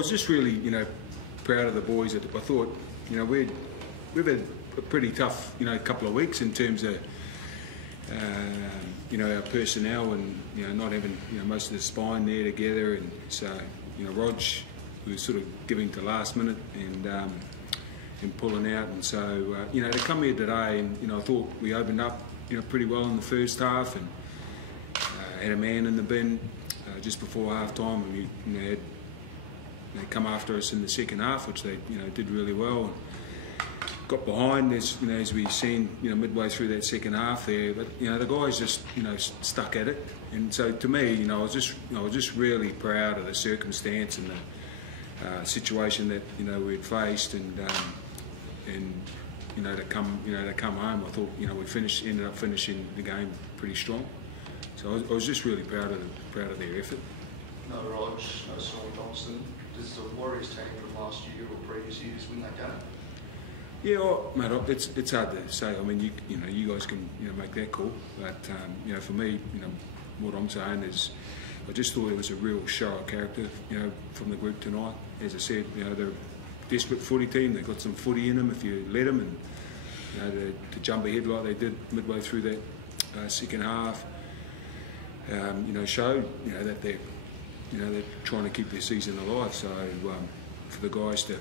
was just really, proud of the boys. I thought, we've had a pretty tough, couple of weeks in terms of, our personnel and, not having, most of the spine there together. And so, Rog was sort of giving to last minute and pulling out. And so, to come here today and, I thought we opened up, pretty well in the first half and had a man in the bin just before half time, and they come after us in the second half, which they did really well. And got behind as we seen midway through that second half there, but the guys just stuck at it. And so to me, I was just really proud of the circumstance and the situation that we'd faced, and to come home, I thought we ended up finishing the game pretty strong. So I was just really proud of their effort. No Rog, no Saul Thompson. Does the Warriors team from last year or previous years win that game? Yeah, well, mate, it's hard to say. I mean, you guys can make that call, but for me, what I'm saying is, I just thought it was a real show of character, from the group tonight. As I said, they're a desperate footy team. They've got some footy in them if you let them, and to jump ahead like they did midway through that second half, showed that they're trying to keep their season alive. So for the guys to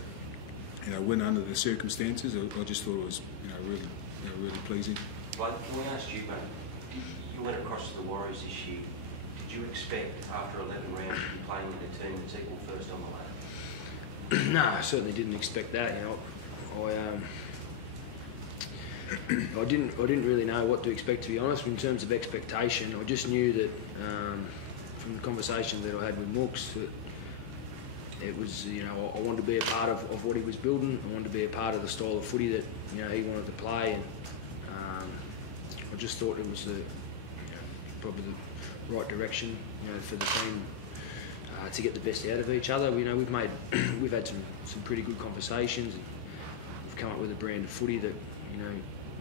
win under the circumstances, I just thought it was really pleasing. Well, can we ask you, mate? You went across to the Warriors this year. Did you expect after 11 rounds to be playing with a team that's equal first on the ladder? No, I certainly didn't expect that. I didn't really know what to expect, to be honest. In terms of expectation, I just knew that from the conversation that I had with Mooks, that it was, I wanted to be a part of what he was building. I wanted to be a part of the style of footy that he wanted to play, and I just thought it was probably the right direction, for the team to get the best out of each other. We've had some pretty good conversations, and we've come up with a brand of footy that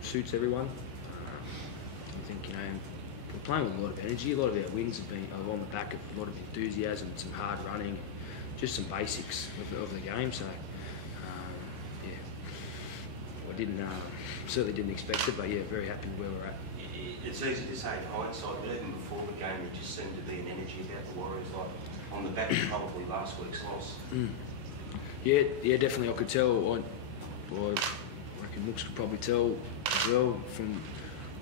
suits everyone. I think we're playing with a lot of energy. A lot of our wins have been on the back of a lot of enthusiasm, some hard running, just some basics of the game. So I certainly didn't expect it, but very happy with where we're at. It's easy to say in hindsight, but even before the game, it just seemed to be an energy about the Warriors, like on the back of probably last week's loss. Yeah, definitely. I could tell. I reckon Mooks could probably tell as well from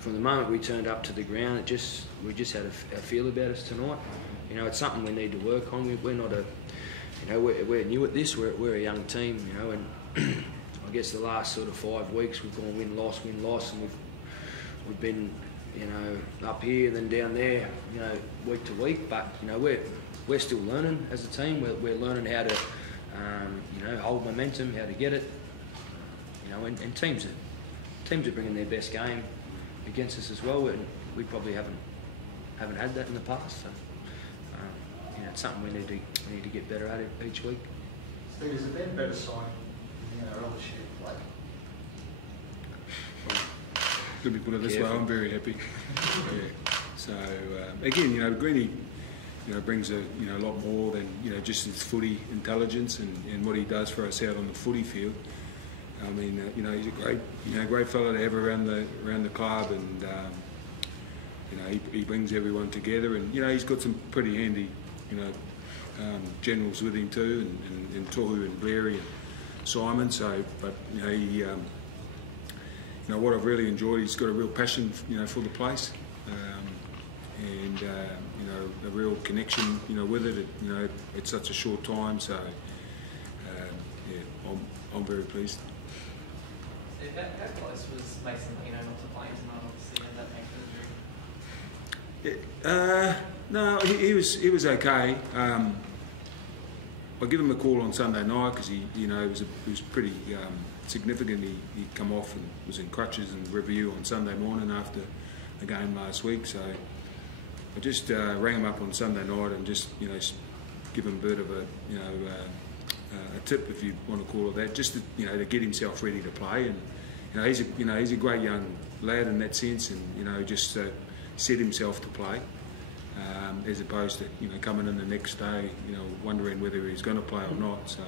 the moment we turned up to the ground. We just had a feel about us tonight. It's something we need to work on. We're not we're new at this. We're a young team. And I guess the last sort of 5 weeks we've gone win loss, and we've been up here and then down there, week to week. But we're still learning as a team. We're learning how to hold momentum, how to get it. And teams are bringing their best game against us as well, and we probably haven't had that in the past. So it's something we need to get better at each week. Steve, has it been better signing in the NRL this year? Let me put it this way, I'm very happy. So again, Greeny, brings a lot more than just his footy intelligence and what he does for us out on the footy field. I mean, he's a great fellow to have around the club, and he brings everyone together, and he's got some pretty handy generals with him too, and Tohu and Blairy and Simon. So, but he, what I've really enjoyed, he's got a real passion, for the place, and a real connection, with it. It's such a short time. So, I'm very pleased. How close was Mason, not to playing tonight, obviously, and that ankle injury? No, he was okay. I give him a call on Sunday night because he was pretty significant. He'd come off and was in crutches and review on Sunday morning after the game last week. So I just rang him up on Sunday night and just give him a bit of a tip, if you want to call it that, just to get himself ready to play. And he's a great young lad in that sense, and just set himself to play. as opposed to coming in the next day, wondering whether he's going to play or not. So,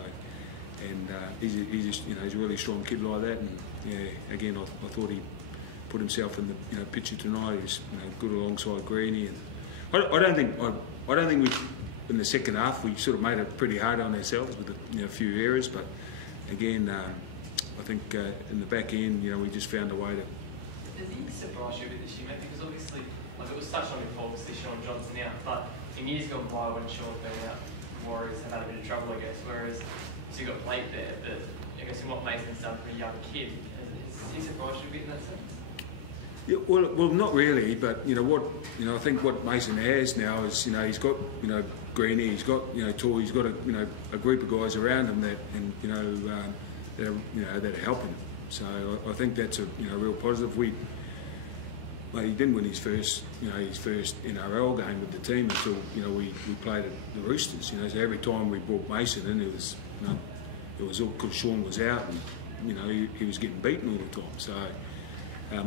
and he's a really strong kid like that. And yeah, again, I thought he put himself in the picture tonight. He's good alongside Kearney, and I don't think we in the second half we sort of made it pretty hard on ourselves with a few errors, but again, I think in the back end, we just found a way to. Does he surprise you a bit this year, mate? Because obviously, like it was touched on before, obviously Sean Johnson out, but in years gone by when Sean's been out, Warriors have had a bit of trouble, I guess. Whereas so you got Blake there, but I guess in what Mason's done for a young kid, has he surprised you a bit in that sense? Yeah, well, not really, but I think what Mason has now is he's got Kearney, he's got Toy, he's got a group of guys around him that that are helping him. So I think that's a real positive. He didn't win his first NRL game with the team until we played at the Roosters. So every time we brought Mason in, it was all because Sean was out and he was getting beaten all the time. So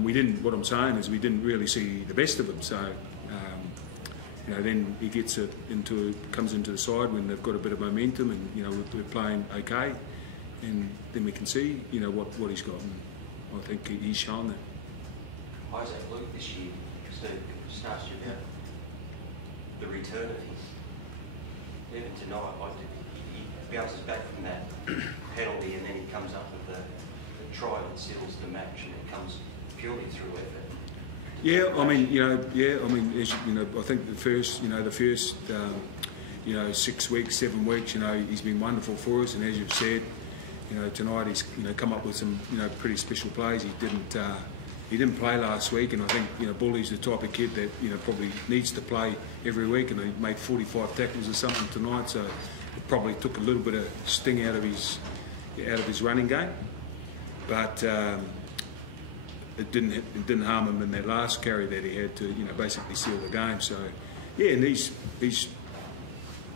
we didn't. What I'm saying is we didn't really see the best of him. So then he comes into the side when they've got a bit of momentum and we're playing okay. And then we can see, what he's got, and I think he's shown that. Isaac Luke this year starts you about the return of him. Even tonight, he bounces back from that penalty, and then he comes up with the try that settles the match, and it comes purely through effort. Yeah, I think the first 6 weeks, 7 weeks, he's been wonderful for us, and as you've said. Tonight he's come up with some pretty special plays. He didn't play last week, and I think Bully's the type of kid that probably needs to play every week, and he made 45 tackles or something tonight. So it probably took a little bit of sting out of his running game, but it didn't harm him in that last carry that he had to basically seal the game. So yeah, and he's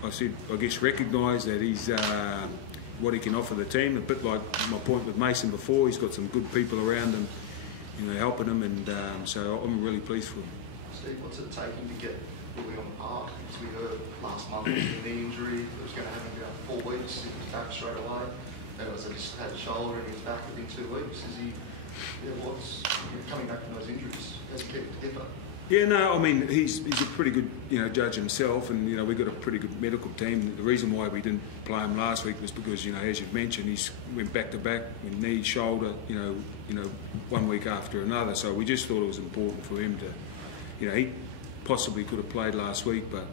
I guess recognised that he's. What he can offer the team, a bit like my point with Mason before, he's got some good people around him, helping him, and so I'm really pleased for him. Steve, what's it taking to get Bully on the park? Because we heard last month with the knee injury, it was going to happen in about 4 weeks, he was back straight away, then it was just had a shoulder and he was back within 2 weeks. Is he, what's coming back from those injuries? How's he kept it together? Yeah, no, I mean he's a pretty good judge himself, and we've got a pretty good medical team. The reason why we didn't play him last week was because as you've mentioned, he went back to back with knee, shoulder, 1 week after another. So we just thought it was important for him to, he possibly could have played last week, but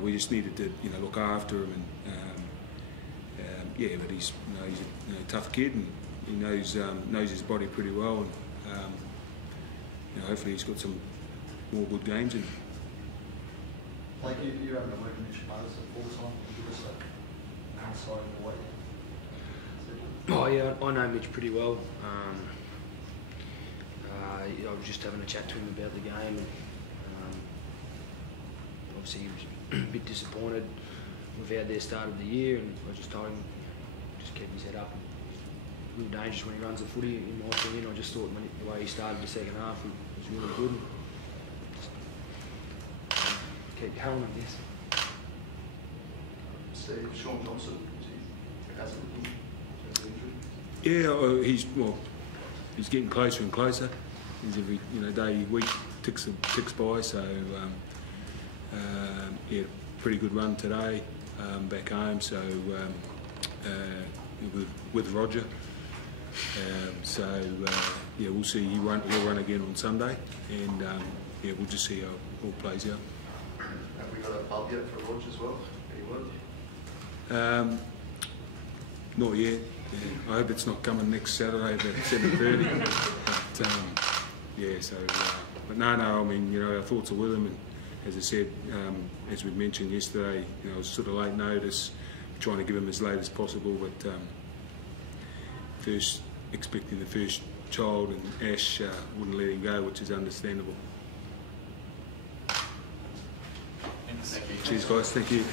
we just needed to look after him, and but he's a tough kid, and he knows his body pretty well, and. Hopefully he's got some more good games in. Like you're having to work in each part full time. Give us an insight in the way. Oh yeah, I know Mitch pretty well. I was just having a chat to him about the game, and obviously he was a bit disappointed without their start of the year, and I just told him just keep his head up. Real dangerous when he runs the footy, in my opinion. I just thought the way he started the second half was really good. Just keep going, I guess. Steve, Sean Johnson, how's it looking? Yeah, he's getting closer and closer. He's every day, week ticks by. So pretty good run today back home. So with Roger. We'll see. He'll run again on Sunday, and we'll just see how it all plays out. Have we got a pub yet for Roger as well? Any word? Not yet. Yeah. I hope it's not coming next Saturday about 7:30. But no. I mean, our thoughts are with him, and as I said, as we mentioned yesterday, it was sort of late notice, trying to give him as late as possible, but. First expecting the first child, and Ash wouldn't let him go, which is understandable. Thanks. Cheers, guys. Thank you.